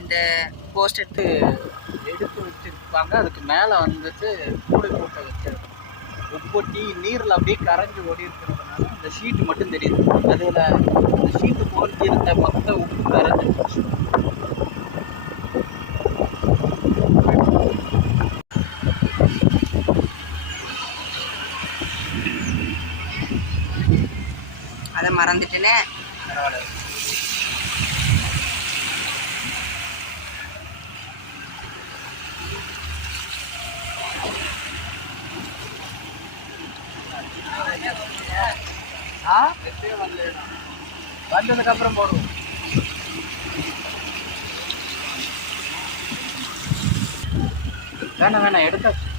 இந்த போஸ்ட் எடுத்து வச்சிருப்பாங்க. அதுக்கு மேலே வந்துட்டு கூடை போட்ட வச்சிருக்கோம். உப்பொட்டி நீரில் அப்படியே கரைஞ்சி ஓடி இருக்கிறதுனால அந்த ஷீட்டு மட்டும் தெரியுது. அதில் அந்த ஷீட்டு போர்த்தி இருந்த மொத்த உப்பு கரைஞ்சி போச்சு. அதை மறந்துட்டேனே. பரவாயில்ல. வந்ததுக்கு அப்புறம் போடுவோம். வேணாம் எடுத்தாச்சு.